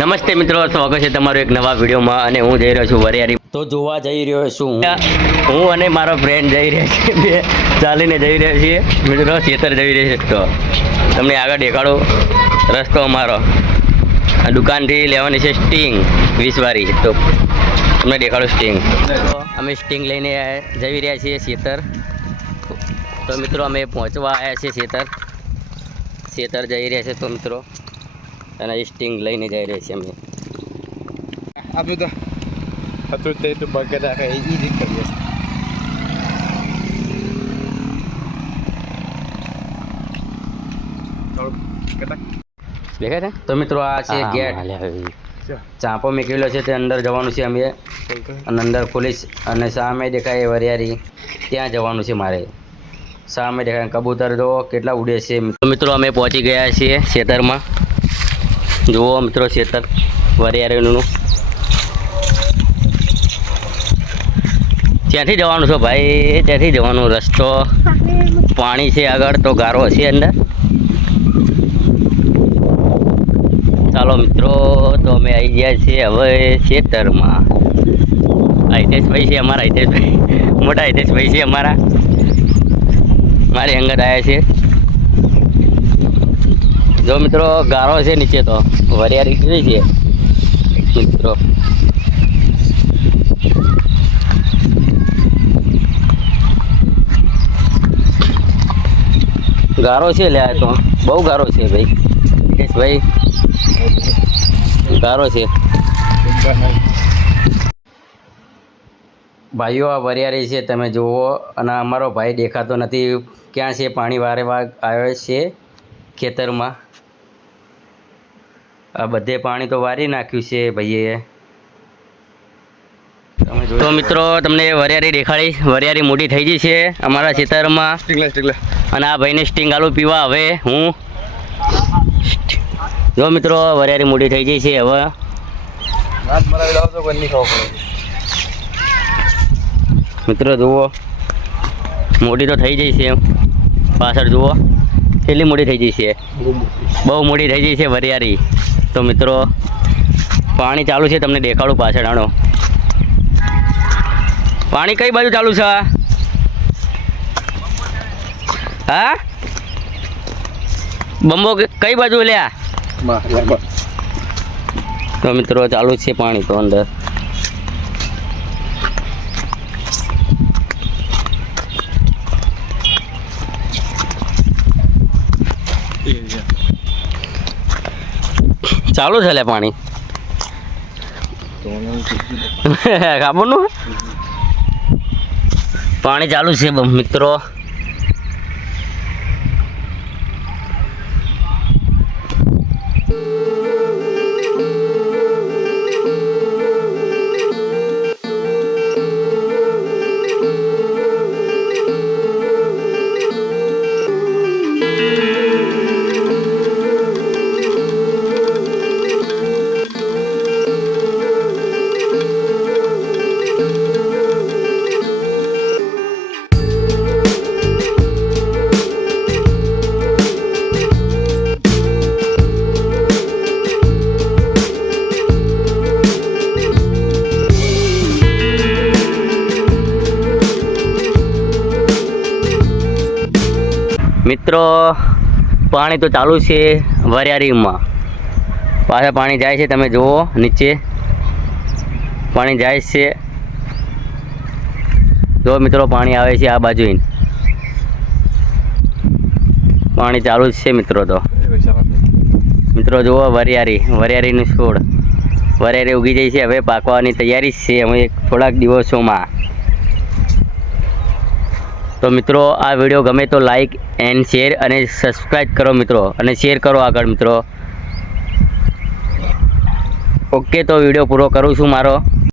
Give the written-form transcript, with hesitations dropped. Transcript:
નમસ્તે મિત્રો, સ્વાગત છે તમારું એક નવા વિડીયોમાં અને હું જઈ રહ્યો છું વરિયારી. તો જોવા જઈ રહ્યો છું હું અને મારો ફ્રેન્ડ જઈ રહ્યા છીએ, બે ચાલીને જઈ રહ્યા છીએ મિત્રો. ખેતર જઈ રહ્યા છે તો તમને આગળ દેખાડો રસ્તો અમારો. આ દુકાનથી લેવાની છે સ્ટિંગ 20 વાળી, તો તમને દેખાડો સ્ટિંગ. અમે સ્ટિંગ લઈને જઈ રહ્યા છીએ ખેતર. તો મિત્રો અમે પહોંચવા આવ્યા છીએ ખેતર જઈ રહ્યા છે. તો મિત્રો અને સ્ટિંગ લઈને જઈ રહ્યા છીએ અમે. આપણે તો હતું તે તો બકેટ આખા એ જ કરીએ. દેખાય છે? તો મિત્રો આ છે ગેટ. ચાંપો મેકેલો છે, તે અંદર જવાનું છે અમે. અને અંદર પોલીસ અને સામે દેખાય વરિયારી, ત્યાં જવાનું છે મારે. સામે દેખાય કબૂતર જો કેટલા ઉડે છે. તો મિત્રો અમે પહોંચી ગયા છીએ ખેતરમાં. જુઓ મિત્રો ખેતર વરિયાળીનું. ત્યાંથી જવાનું છો ભાઈ, ત્યાંથી જવાનું. રસ્તો પાણી છે આગળ, તો ગારો છે અંદર. ચાલો મિત્રો, તો અમે આવી ગયા છીએ હવે ખેતરમાં. હિતેશભાઈ છે અમારા, હિતેશભાઈ મોટા હિતેશભાઈ છે અમારા, મારી અંગત આવ્યા છે. જો મિત્રો ગારો છે નીચે, તો વરિયાળી કેવી છે મિત્રો. ગારો છે લે, તો બહુ ગારો છે ભાઈ. ભાઈ ગારો છે ભાઈઓ. આ વરિયાળી છે તમે જુઓ. અને અમારો ભાઈ દેખાતો નથી, ક્યાં છે? પાણી વારે વાર આવ્યો છે ખેતરમાં. આ બધે પાણી તો વારી નાખ્યું છે ભાઈએ. તો મિત્રો તમને વરિયાળી દેખાડી. વરિયાળી મોટી થઈ ગઈ છે અમારા ખેતરમાં. અને આ ભાઈને સ્ટિંગ આલુ પીવા. હવે હું જો મિત્રો વરિયાળી મોટી થઈ ગઈ છે હવે. મિત્રો જુઓ મોટી તો થઈ ગઈ છે. પાછળ જુઓ કેટલી મોટી થઈ ગઈ છે, બહુ મોટી થઈ ગઈ છે વરિયાળી. તો મિત્રો પાણી ચાલુ છે, તમને દેખાડું પાછળ. આણો પાણી કઈ બાજુ ચાલુ છે? હા બંબો કઈ બાજુ લ્યા? તો મિત્રો ચાલુ છે પાણી તો અંદર. ચાલુ છે લે પાણી. ખાવાનું પાણી ચાલુ છે મિત્રો. મિત્રો પાણી તો ચાલુ છે વરિયાળીમાં. પાછા પાણી જાય છે, તમે જુઓ નીચે પાણી જાય છે. જો મિત્રો પાણી આવે છે આ બાજુ. પાણી ચાલુ જ છે મિત્રો. તો મિત્રો જુઓ વરિયાળીનું છોડ. વરિયાળી ઉગી જાય છે, હવે પાકવાની તૈયારી છે અમે થોડાક દિવસોમાં. તો મિત્રો આ વિડીયો ગમે તો લાઈક એન્ડ શેર અને સબસ્ક્રાઈબ કરો મિત્રો, અને શેર કરો આગળ મિત્રો. ઓકે, તો વિડીયો પૂરો કરું છું મારો.